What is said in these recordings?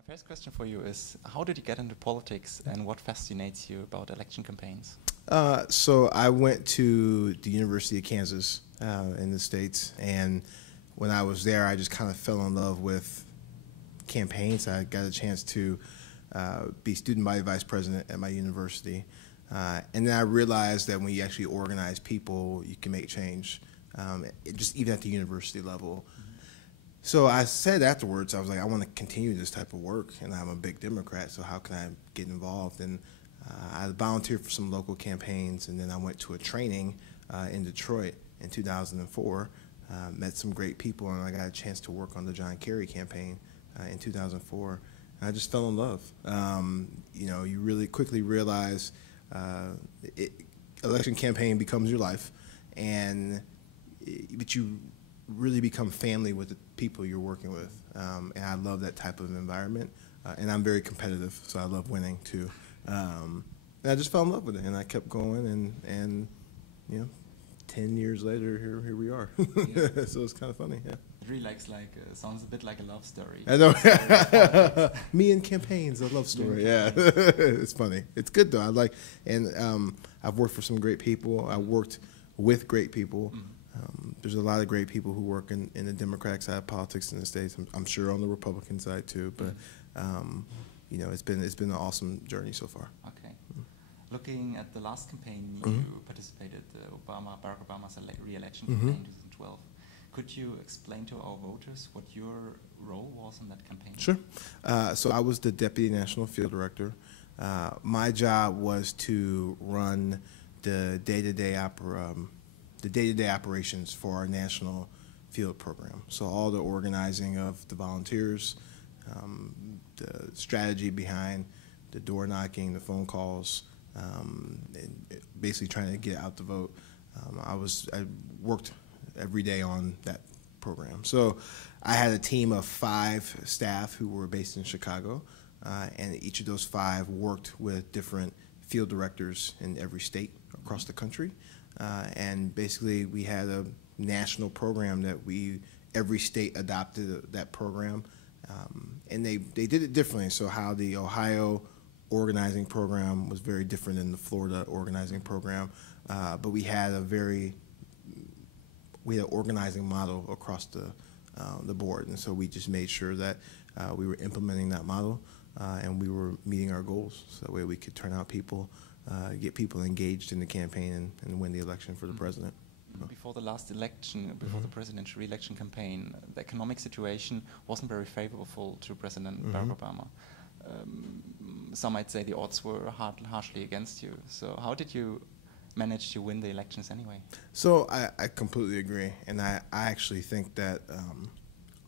My first question for you is, how did you get into politics and what fascinates you about election campaigns? So I went to the University of Kansas in the States, and when I was there, I just kind of fell in love with campaigns. I got a chance to be student body vice president at my university. And then I realized that when you actually organize people, you can make change, just even at the university level. So I said afterwards, I was like, I want to continue this type of work, and I'm a big Democrat, so how can I get involved? And I volunteered for some local campaigns, and then I went to a training in Detroit in 2004, met some great people, and I got a chance to work on the John Kerry campaign in 2004. And I just fell in love. You know, you really quickly realize election campaign becomes your life, but you really become family with the people you're working with. And I love that type of environment. And I'm very competitive, so I love winning too. And I just fell in love with it, and I kept going, and you know, 10 years later, here we are. Yeah. So it's kind of funny, yeah. It really sounds a bit like a love story. I know. Me and campaigns, a love story. Yeah, it's funny. It's good though. I've worked for some great people. I worked with great people. There's a lot of great people who work in the Democratic side of politics in the States. I'm sure on the Republican side too. But you know, it's been an awesome journey so far. Okay. Looking at the last campaign, you participated Barack Obama's re-election campaign in 2012. Could you explain to our voters what your role was in that campaign? Sure. So I was the Deputy National Field Director. My job was to run the day-to-day operations for our national field program. So all the organizing of the volunteers, the strategy behind the door knocking, the phone calls, and basically trying to get out the vote. I worked every day on that program. So I had a team of 5 staff who were based in Chicago, and each of those 5 worked with different field directors in every state across the country. And basically we had a national program that every state adopted that program. And they did it differently. So how the Ohio organizing program was very different than the Florida organizing program. But we had an organizing model across the board. And so we just made sure that we were implementing that model and we were meeting our goals. So that way we could turn out people, get people engaged in the campaign and win the election for the president. Before the last election, before the presidential re-election campaign, the economic situation wasn't very favorable to President Barack Obama. Some might say the odds were harshly against you. So how did you manage to win the elections anyway? So I completely agree. And I actually think that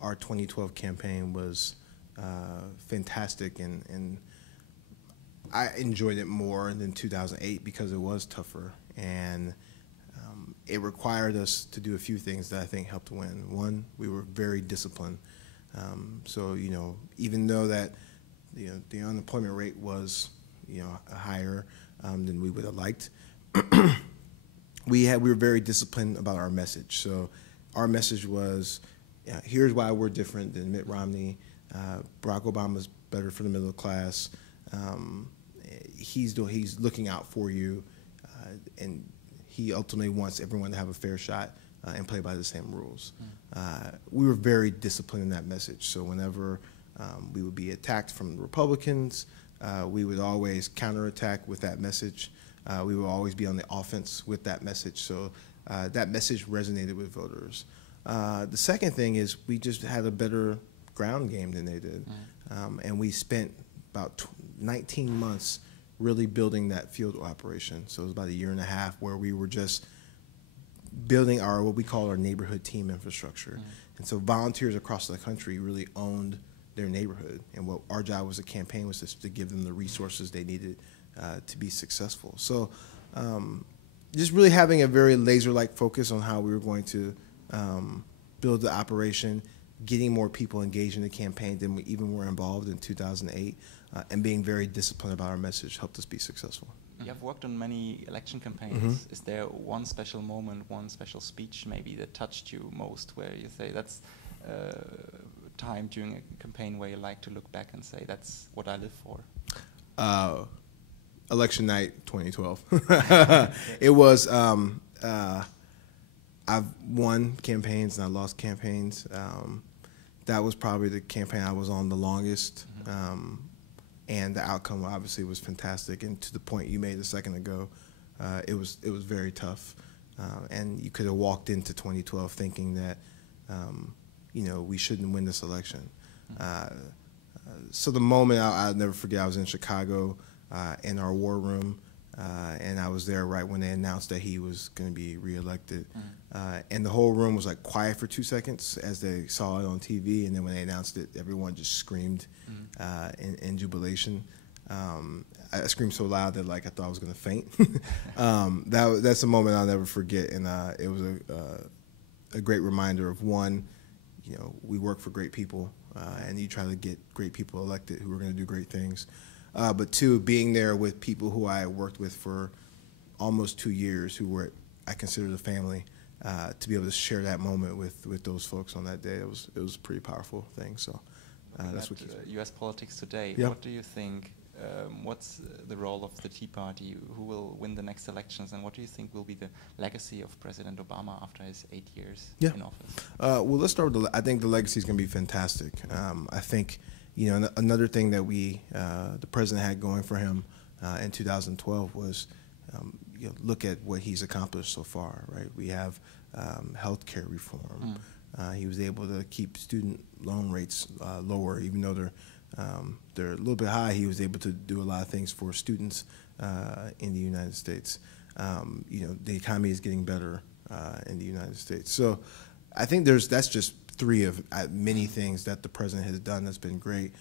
our 2012 campaign was fantastic, and I enjoyed it more than 2008 because it was tougher, and it required us to do a few things that I think helped win. One, we were very disciplined. So you know, even though that the unemployment rate was higher than we would have liked, we were very disciplined about our message. So our message was, here's why we're different than Mitt Romney. Barack Obama's better for the middle class. He's looking out for you, and he ultimately wants everyone to have a fair shot and play by the same rules. We were very disciplined in that message. So whenever we would be attacked from the Republicans, we would always counterattack with that message. We would always be on the offense with that message. So that message resonated with voters. The second thing is we just had a better ground game than they did. And we spent about 19 months really building that field operation. So it was about 1.5 years where we were just building what we call our neighborhood team infrastructure. And so volunteers across the country really owned their neighborhood. And what our job was, a campaign, was just to give them the resources they needed to be successful. So just really having a very laser-like focus on how we were going to build the operation, getting more people engaged in the campaign than we even were involved in 2008, and being very disciplined about our message helped us be successful. You have worked on many election campaigns. Is there one special moment, one special speech maybe that touched you most, where you say that's time during a campaign where you like to look back and say, that's what I live for? Election night 2012. It was, I've won campaigns and I lost campaigns. That was probably the campaign I was on the longest. And the outcome obviously was fantastic. And to the point you made a second ago, it was very tough. And you could have walked into 2012 thinking that, we shouldn't win this election. So the moment, I'll never forget, I was in Chicago in our war room, and I was there right when they announced that he was going to be reelected. And the whole room was like quiet for 2 seconds as they saw it on TV, and then when they announced it, everyone just screamed in jubilation. I screamed so loud that like I thought I was going to faint. That's a moment I'll never forget, and it was a great reminder of, one, we work for great people, and you try to get great people elected who are going to do great things. But two, being there with people who I worked with for almost 2 years, who I consider the family, to be able to share that moment with those folks on that day, it was a pretty powerful thing. So that's what U.S. politics today. Yeah. What do you think? What's the role of the Tea Party? Who will win the next elections, and what do you think will be the legacy of President Obama after his 8 years in office? Well, let's start with I think the legacy is going to be fantastic. I think another thing that the president had going for him in 2012 was look at what he's accomplished so far. Right, we have health care reform. He was able to keep student loan rates lower, even though they're a little bit high. He was able to do a lot of things for students in the United States. The economy is getting better in the United States. So I think that's just three of many things that the president has done that's been great.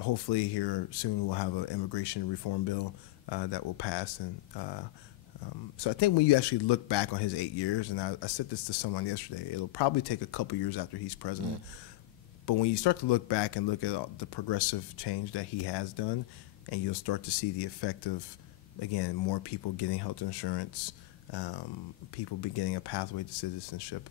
Hopefully here soon we'll have an immigration reform bill that will pass. And so I think when you actually look back on his 8 years, and I said this to someone yesterday, it'll probably take a couple years after he's president. But when you start to look back and look at the progressive change that he has done, and you'll start to see the effect of, again, more people getting health insurance, people getting a pathway to citizenship,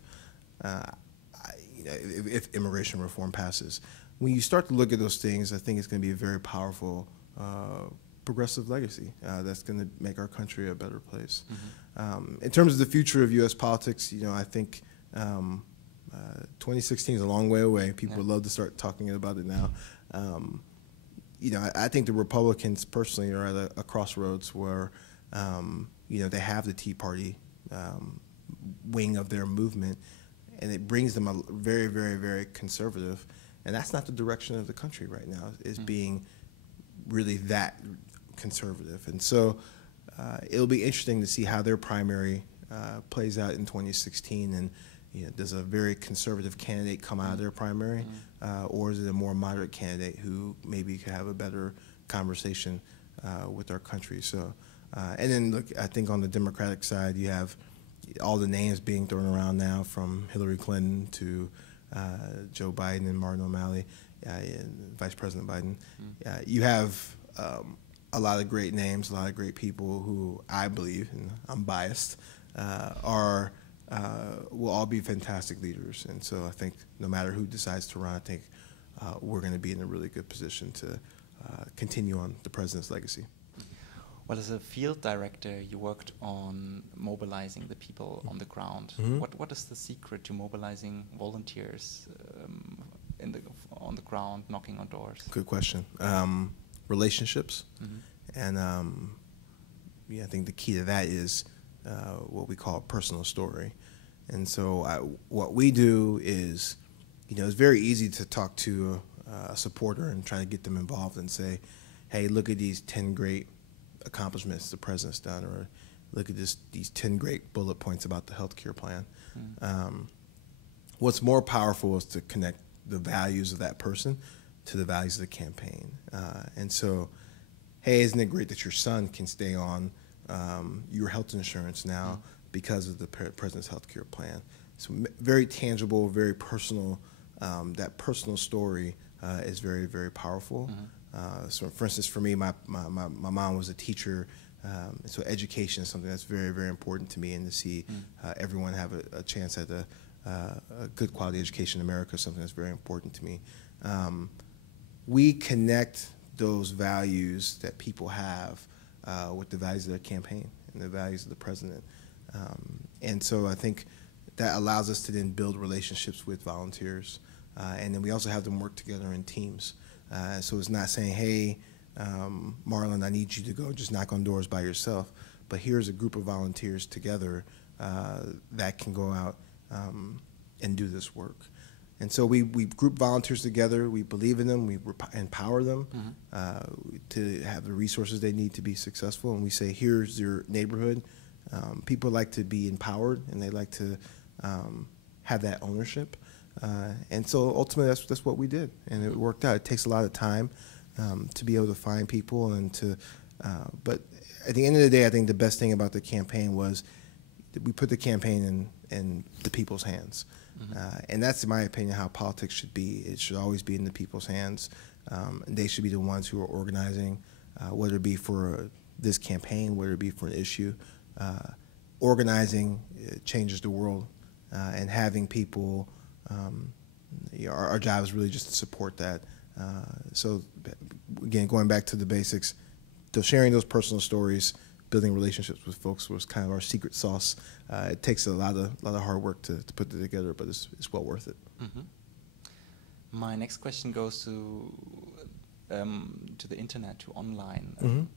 if immigration reform passes. When you start to look at those things, I think it's going to be a very powerful progressive legacy that's going to make our country a better place. In terms of the future of U.S. politics, I think 2016 is a long way away. People would love to start talking about it now. I think the Republicans personally are at a crossroads where, they have the Tea Party wing of their movement, and it brings them a very, very, very conservative. And that's not the direction of the country right now, is being really that conservative. And so it'll be interesting to see how their primary plays out in 2016. And does a very conservative candidate come out of their primary, or is it a more moderate candidate who maybe could have a better conversation with our country? So, and then look, I think on the Democratic side, you have all the names being thrown around now, from Hillary Clinton to Joe Biden and Martin O'Malley, and Vice President Biden. You have a lot of great names, a lot of great people who I believe, and I'm biased, will all be fantastic leaders. And so I think no matter who decides to run, I think we're going to be in a really good position to continue on the president's legacy. Well, as a field director, you worked on mobilizing the people on the ground. What is the secret to mobilizing volunteers on the ground, knocking on doors? Good question. Relationships. And I think the key to that is what we call a personal story. And so what we do is, it's very easy to talk to a supporter and try to get them involved and say, hey, look at these 10 great accomplishments the president's done, or look at these 10 great bullet points about the health care plan. What's more powerful is to connect the values of that person to the values of the campaign. And so, hey, isn't it great that your son can stay on your health insurance now because of the president's health care plan? So very tangible, very personal. That personal story is very, very powerful. So for instance, for me, my mom was a teacher, so education is something that's very, very important to me, and to see everyone have a chance at a good quality education in America is something that's very important to me. we connect those values that people have with the values of their campaign and the values of the president. And so I think that allows us to then build relationships with volunteers. And then we also have them work together in teams. So it's not saying, hey, Marlon, I need you to go just knock on doors by yourself. But here's a group of volunteers together that can go out and do this work. And so we group volunteers together. We believe in them. We empower them to have the resources they need to be successful. And we say, here's your neighborhood. People like to be empowered, and they like to have that ownership. And so ultimately, that's what we did, and it worked out. It takes a lot of time to be able to find people, and to. But at the end of the day, I think the best thing about the campaign was that we put the campaign in the people's hands. And that's, in my opinion, how politics should be. It should always be in the people's hands. They should be the ones who are organizing, whether it be for this campaign, whether it be for an issue. Organizing changes the world, and having people, our job is really just to support that. So again, going back to the basics, sharing those personal stories, building relationships with folks was kind of our secret sauce. It takes a lot of hard work to put it together, but it's well worth it. My next question goes to the internet, to online.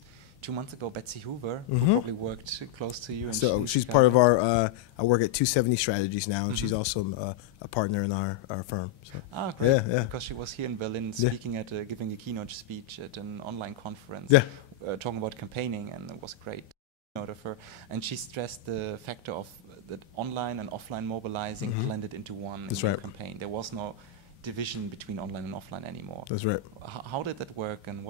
2 months ago, Betsy Hoover, who probably worked close to you. And so she's part of our, I work at 270 Strategies now, and she's also a partner in our firm. So. Ah, great. Yeah. Because she was here in Berlin speaking giving a keynote speech at an online conference, talking about campaigning, and it was a great keynote of her. And she stressed the factor of that online and offline mobilizing blended into one campaign. There was no division between online and offline anymore. That's right. How did that work, and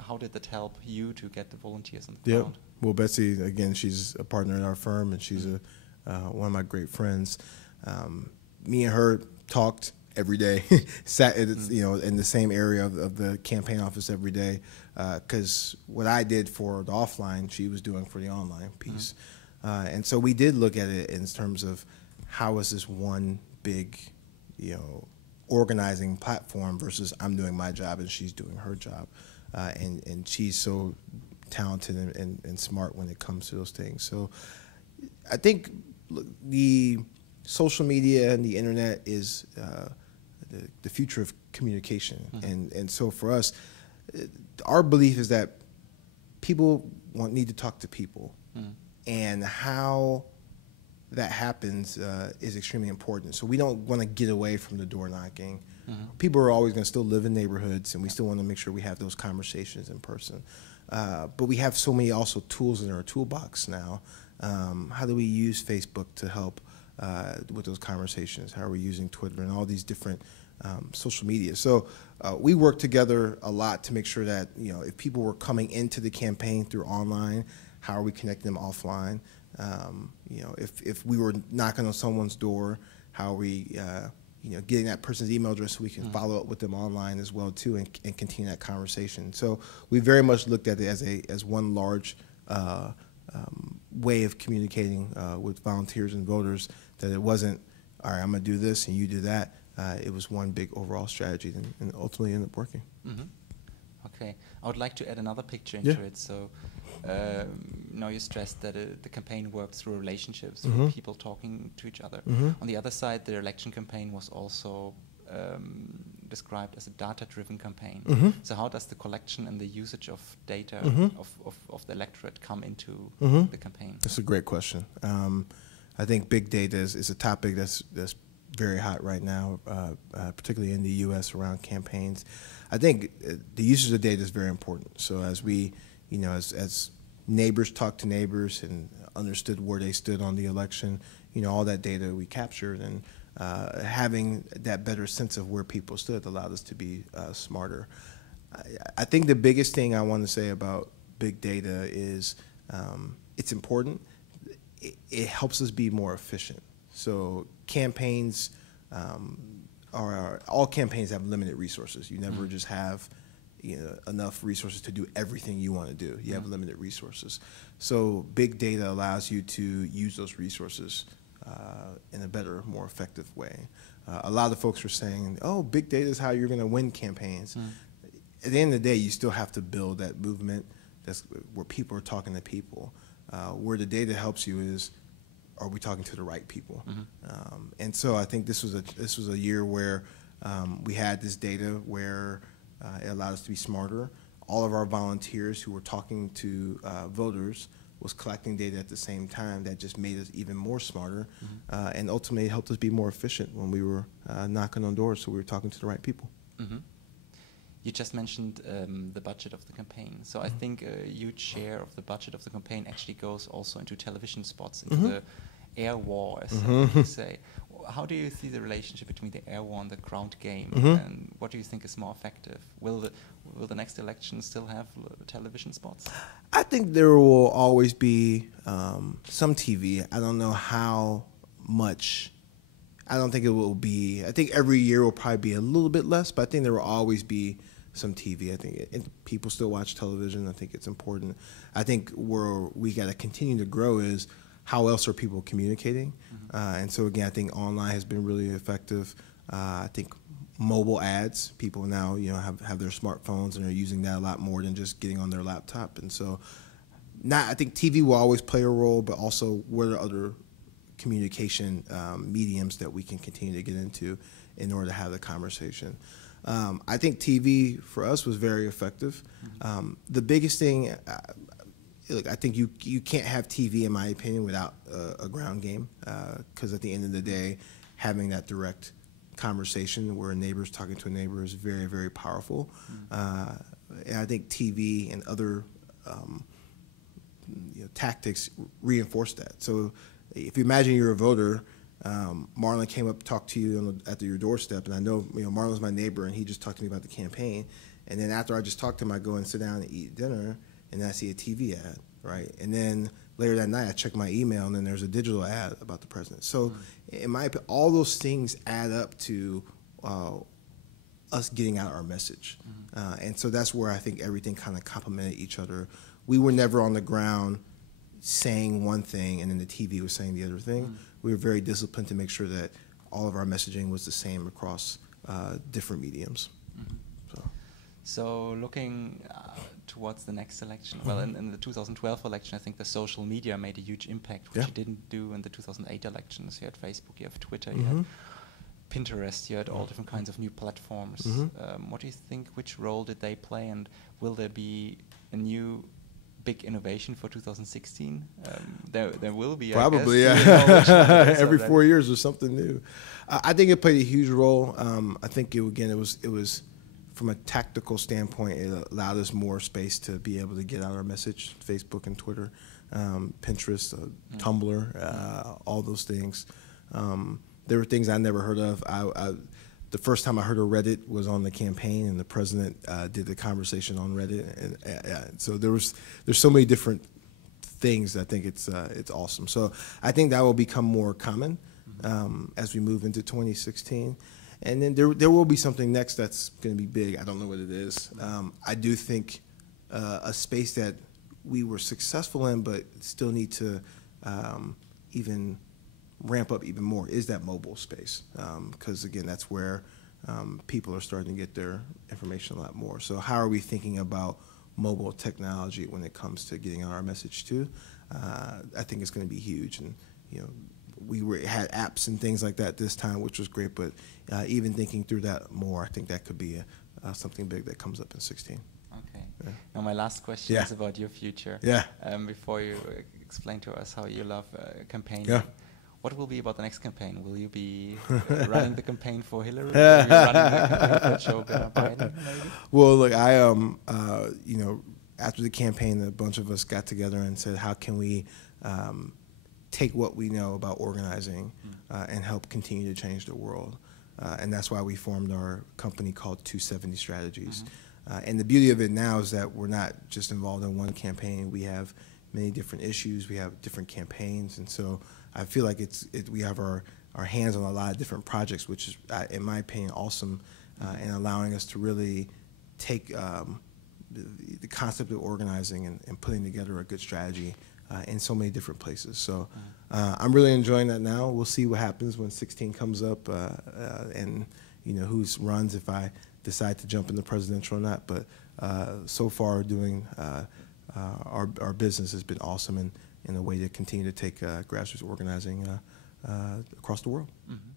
how did that help you to get the volunteers on the ground? Well, Betsy, again, she's a partner in our firm, and she's one of my great friends. Me and her talked every day, sat in the same area of the campaign office every day, because what I did for the offline, she was doing for the online piece. And so we did look at it in terms of how is this one big, organizing platform versus I'm doing my job and she's doing her job. And she's so talented and smart when it comes to those things. So I think the social media and the internet is the future of communication. And so for us, our belief is that people need to talk to people. And how that happens is extremely important. So we don't want to get away from the door knocking. People are always going to still live in neighborhoods, and we still want to make sure we have those conversations in person. But we have so many also tools in our toolbox now. How do we use Facebook to help with those conversations? How are we using Twitter and all these different social media? So we work together a lot to make sure that, if people were coming into the campaign through online, how are we connecting them offline? If we were knocking on someone's door, how are we getting that person's email address so we can follow up with them online as well too, and continue that conversation. So we very much looked at it as one large way of communicating with volunteers and voters, that it wasn't, all right, I'm going to do this and you do that. It was one big overall strategy, and ultimately ended up working. Okay, I would like to add another picture into it. So now you stressed that the campaign worked through relationships, through people talking to each other. On the other side, the election campaign was also described as a data-driven campaign. So how does the collection and the usage of data of the electorate come into the campaign? That's a great question. I think big data is a topic that's very hot right now, particularly in the U.S. around campaigns. I think the usage of data is very important. So as we, as neighbors talk to neighbors and understood where they stood on the election, all that data we captured, and having that better sense of where people stood allowed us to be smarter. I think the biggest thing I want to say about big data is it's important. It helps us be more efficient. So campaigns all campaigns have limited resources. You never just have enough resources to do everything you want to do. You have limited resources. So big data allows you to use those resources in a better, more effective way. A lot of folks were saying, oh, big data is how you're going to win campaigns. At the end of the day, you still have to build that movement that's where people are talking to people. Where the data helps you is, are we talking to the right people? And so I think this was a year where we had this data where it allowed us to be smarter. All of our volunteers who were talking to voters was collecting data at the same time. That just made us even more smarter, and ultimately helped us be more efficient when we were knocking on doors, so we were talking to the right people. You just mentioned the budget of the campaign. So I think a huge share of the budget of the campaign actually goes also into television spots, into the air war, as you say. How do you see the relationship between the air war and the ground game, and what do you think is more effective? Will the next election still have television spots? I think there will always be some TV. I don't know how much. I don't think it will be. I think every year will probably be a little bit less, but I think there will always be some TV. I think people still watch television. I think it's important. I think where we got to continue to grow is how else are people communicating? And so again, I think online has been really effective. I think mobile ads, people now have their smartphones and are using that a lot more than just getting on their laptop. And so, I think TV will always play a role, but also what are other communication mediums that we can continue to get into in order to have the conversation. I think TV for us was very effective. The biggest thing, look, I think you can't have TV, in my opinion, without a ground game, because at the end of the day, having that direct conversation where a neighbor's talking to a neighbor is very, very powerful. And I think TV and other tactics reinforce that. So if you imagine you're a voter, Marlon came up, talked to you at your doorstep, and I know Marlon's my neighbor, and he just talked to me about the campaign. And then after I just talked to him, I go and sit down and eat dinner, and then I see a TV ad, right? And then later that night, I check my email, and then there's a digital ad about the president. So in my opinion, all those things add up to us getting out our message. And so that's where I think everything kind of complemented each other. We were never on the ground saying one thing and then the TV was saying the other thing. We were very disciplined to make sure that all of our messaging was the same across different mediums. So looking towards the next election, well, in the 2012 election, I think the social media made a huge impact, which you didn't do in the 2008 elections. You had Facebook, you have Twitter, you had Pinterest, you had all different kinds of new platforms. What do you think, which role did they play, and will there be a new big innovation for 2016? There will be, probably, I guess. Yeah. Every 4 years there's something new. I think it played a huge role. I think it was from a tactical standpoint, it allowed us more space to be able to get out our message. Facebook and Twitter, Pinterest, Tumblr, all those things. There were things I never heard of. The first time I heard of Reddit was on the campaign, and the president did the conversation on Reddit. And so there's so many different things. I think it's awesome. So I think that will become more common as we move into 2016. And then there will be something next that's going to be big. I don't know what it is. I do think a space that we were successful in but still need to even ramp up even more is that mobile space, because again, that's where people are starting to get their information a lot more. So how are we thinking about mobile technology when it comes to getting our message too? I think it's going to be huge. And we had apps and things like that this time, which was great, but even thinking through that more, I think that could be something big that comes up in 2016. Okay. Yeah. Now my last question is about your future. Yeah. Before you explain to us how you love campaigning. Yeah. What will be about the next campaign? Will you be running the campaign for Hillary? Will you be running the campaign for Joe Biden, maybe? Well, look, after the campaign, a bunch of us got together and said, how can we take what we know about organizing and help continue to change the world? And that's why we formed our company called 270 Strategies. And the beauty of it now is that we're not just involved in one campaign. We have many different issues. We have different campaigns. And so I feel like we have our hands on a lot of different projects, which is, in my opinion, awesome, and allowing us to really take the concept of organizing and putting together a good strategy in so many different places. So I'm really enjoying that now. We'll see what happens when 16 comes up and who runs if I decide to jump in the presidential or not. But so far, doing our business has been awesome in a way to continue to take grassroots organizing across the world. Mm-hmm.